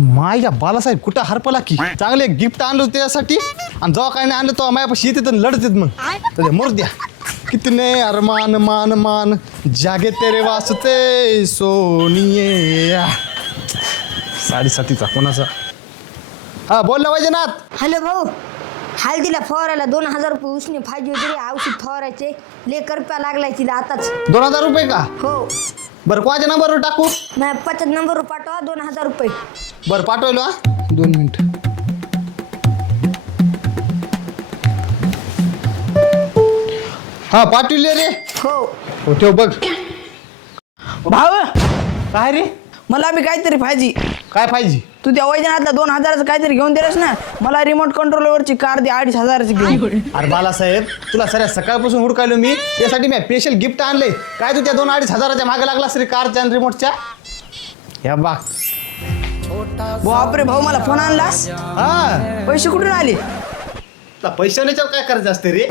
माया बालासाहेब कुठं हरपला की चांगले गिफ्ट आणलं होतं त्यासाठी आणि जेव्हा काय नाही आणलं तेव्हा मायापाशी येते तर लढतेत मग तर मोर द्या कितने अरमान मान मान जागे तेरे वास्ते सोनिये 7:30चा कोणाचा हा बोल ना वैजनाथ. हॅलो भाऊ, हळदीला फवारायला 2000 रुपये उसने फायजी वगैरे औषध फवारायचे लेकर रुपया लागलाय तिला आताच. 2000 रुपये का? हो. बरं कोणाच्या नंबरवर टाकू? नाही 50 नंबरवर पाठवा 2000 रुपये. बरं पाठवलो हा 2 मिनिट. हा पाठवले रे. हो ठेव बघ. भाऊ काय रे मला बी काहीतरी पाहिजे. काय पाहिजे? तू त्या वैजनाथला 2000चं काहीतरी घेऊन दिलंस ना. मला रिमोट कंट्रोलवरची कार दे 2500ची घेऊन. अरे बालासाहेब तुला सर सकाळपासून हुडकायलो मी त्यासाठी मी स्पेशल गिफ्ट आणले. काय तू त्या 2-2.5 मागे लागला रे कारच्या आणि रिमोटच्या. या बा बापरे भाऊ मला फोन आणलास. हा पैसे कुठून आले? पैशाने काय करायचं असते रे.